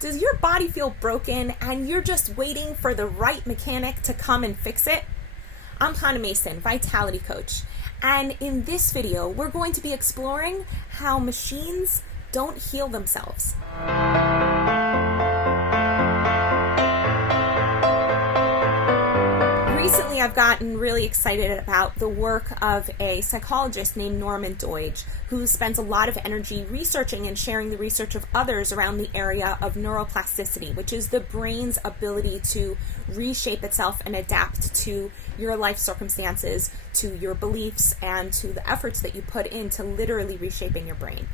Does your body feel broken and you're just waiting for the right mechanic to come and fix it? I'm Hannah Mason, Vitality Coach, and in this video, we're going to be exploring how machines don't heal themselves. Recently, I've gotten really excited about the work of a psychologist named Norman Doidge, who spends a lot of energy researching and sharing the research of others around the area of neuroplasticity, which is the brain's ability to reshape itself and adapt to your life circumstances, to your beliefs, and to the efforts that you put into literally reshaping your brain.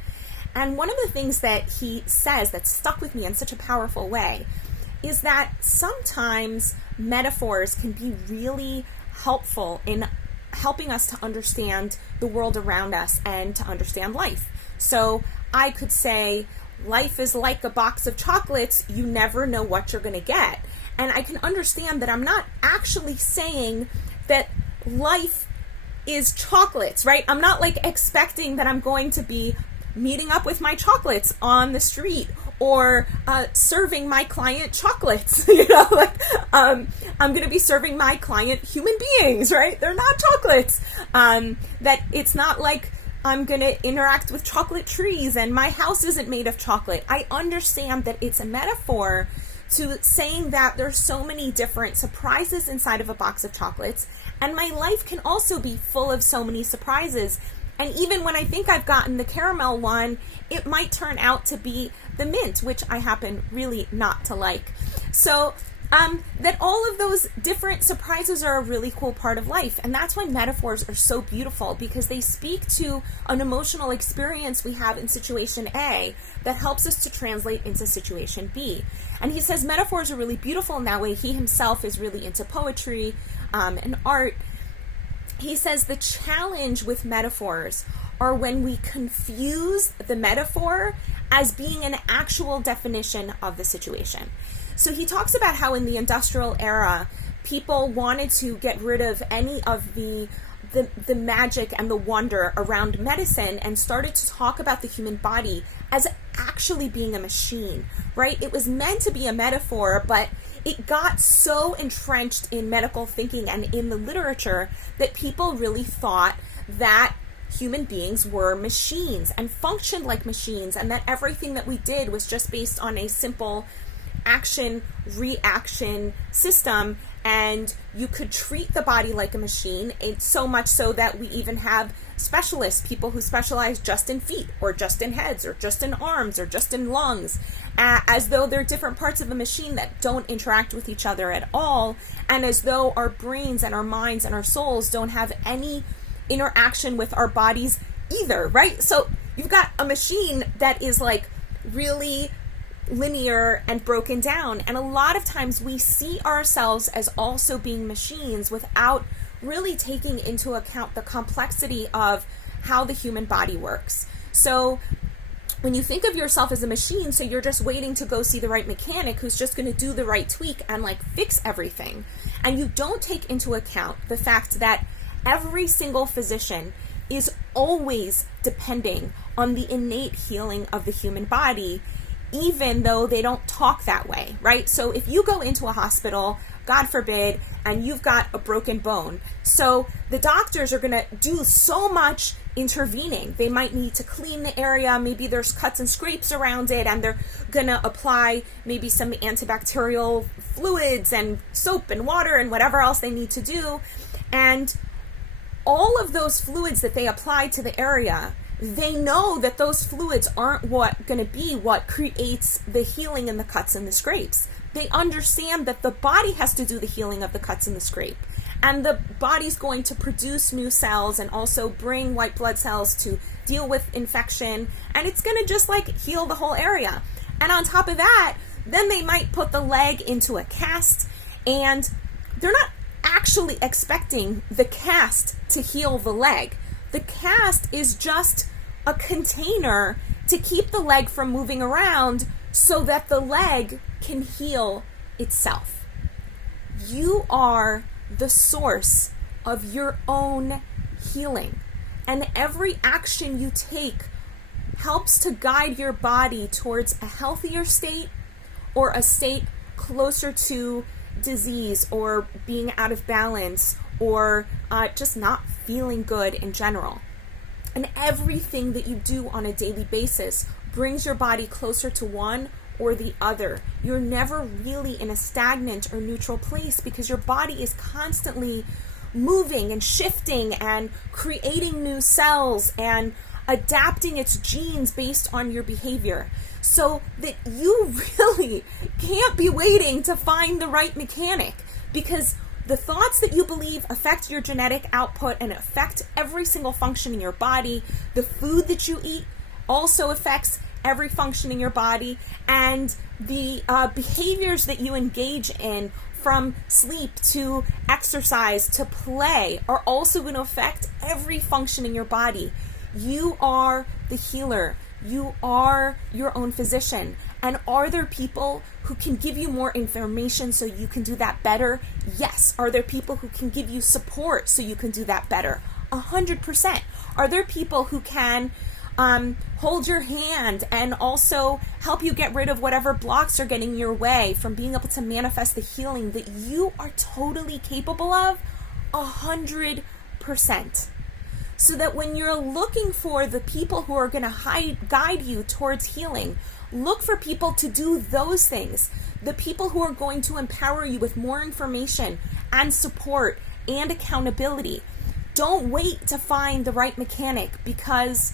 And one of the things that he says that stuck with me in such a powerful way is that sometimes metaphors can be really helpful in helping us to understand the world around us and to understand life. So I could say, life is like a box of chocolates, you never know what you're going to get. And I can understand that I'm not actually saying that life is chocolates, right? I'm not like expecting that I'm going to be meeting up with my chocolates on the street or serving my client chocolates, I'm going to be serving my client human beings, right? They're not chocolates. That it's not like I'm going to interact with chocolate trees and my house isn't made of chocolate. I understand that it's a metaphor to saying that there's so many different surprises inside of a box of chocolates, and my life can also be full of so many surprises. And even when I think I've gotten the caramel one, it might turn out to be the mint, which I happen really not to like. So that all of those different surprises are a really cool part of life. And that's why metaphors are so beautiful, because they speak to an emotional experience we have in situation A that helps us to translate into situation B. And he says metaphors are really beautiful in that way. He himself is really into poetry and art. He says the challenge with metaphors are when we confuse the metaphor as being an actual definition of the situation. So he talks about how in the industrial era, people wanted to get rid of any of the magic and the wonder around medicine and started to talk about the human body as actually being a machine, right? It was meant to be a metaphor, but it got so entrenched in medical thinking and in the literature that people really thought that human beings were machines and functioned like machines, and that everything that we did was just based on a simple action-reaction system, and you could treat the body like a machine. It's so much so that we even have specialists, people who specialize just in feet or just in heads or just in arms or just in lungs, as though they're different parts of a machine that don't interact with each other at all, and as though our brains and our minds and our souls don't have any interaction with our bodies either, right? So you've got a machine that is like really linear and broken down, and a lot of times we see ourselves as also being machines without really taking into account the complexity of how the human body works. So when you think of yourself as a machine, so you're just waiting to go see the right mechanic who's just going to do the right tweak and like fix everything, and you don't take into account the fact that every single physician is always depending on the innate healing of the human body, even though they don't talk that way, right? So if you go into a hospital, God forbid, and you've got a broken bone, so the doctors are going to do so much intervening. They might need to clean the area, maybe there's cuts and scrapes around it, and they're going to apply maybe some antibacterial fluids and soap and water and whatever else they need to do. And all of those fluids that they apply to the area, they know that those fluids aren't going to be what creates the healing and the cuts and the scrapes. They understand that the body has to do the healing of the cuts and the scrape. And the body's going to produce new cells and also bring white blood cells to deal with infection. And it's going to just like heal the whole area. And on top of that, then they might put the leg into a cast, and they're not actually expecting the cast to heal the leg. The cast is just a container to keep the leg from moving around so that the leg can heal itself. You are the source of your own healing, and every action you take helps to guide your body towards a healthier state or a state closer to disease or being out of balance or just not feeling good in general. And everything that you do on a daily basis brings your body closer to one or the other. You're never really in a stagnant or neutral place because your body is constantly moving and shifting and creating new cells and adapting its genes based on your behavior. So that you really can't be waiting to find the right mechanic, because the thoughts that you believe affect your genetic output and affect every single function in your body. The food that you eat also affects every function in your body, and the behaviors that you engage in, from sleep to exercise to play, are also going to affect every function in your body. You are the healer. You are your own physician. And are there people who can give you more information so you can do that better? Yes. Are there people who can give you support so you can do that better? 100%. Are there people who can hold your hand and also help you get rid of whatever blocks are getting in your way from being able to manifest the healing that you are totally capable of? 100%. So that when you're looking for the people who are going to guide you towards healing, look for people to do those things. The people who are going to empower you with more information and support and accountability. Don't wait to find the right mechanic, because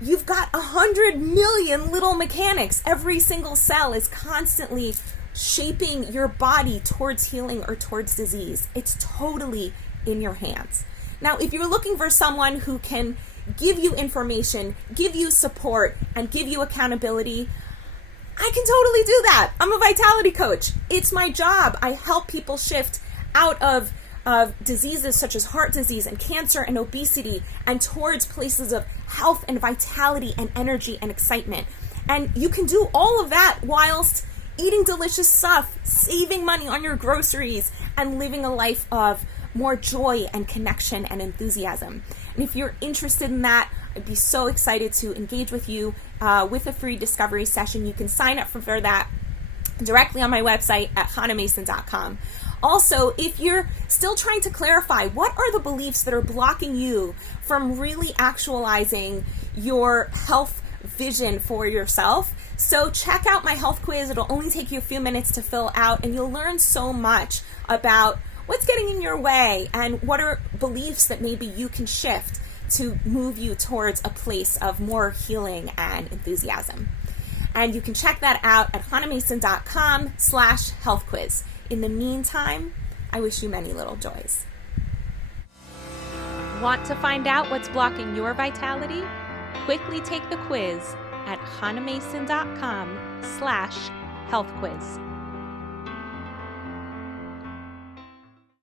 you've got 100 million little mechanics. Every single cell is constantly shaping your body towards healing or towards disease. It's totally in your hands. Now, if you're looking for someone who can give you information, give you support, and give you accountability, I can totally do that. I'm a vitality coach. It's my job. I help people shift out of diseases such as heart disease and cancer and obesity and towards places of health and vitality and energy and excitement. And you can do all of that whilst eating delicious stuff, saving money on your groceries, and living a life of more joy and connection and enthusiasm. And if you're interested in that, I'd be so excited to engage with you with a free discovery session. You can sign up for that directly on my website at hanamason.com. Also, if you're still trying to clarify what are the beliefs that are blocking you from really actualizing your health vision for yourself, so check out my health quiz. It'll only take you a few minutes to fill out, and you'll learn so much about what's getting in your way and what are beliefs that maybe you can shift to move you towards a place of more healing and enthusiasm. And you can check that out at hanamason.com/health quiz. In the meantime, I wish you many little joys. Want to find out what's blocking your vitality? Quickly take the quiz at hanamason.com/health quiz.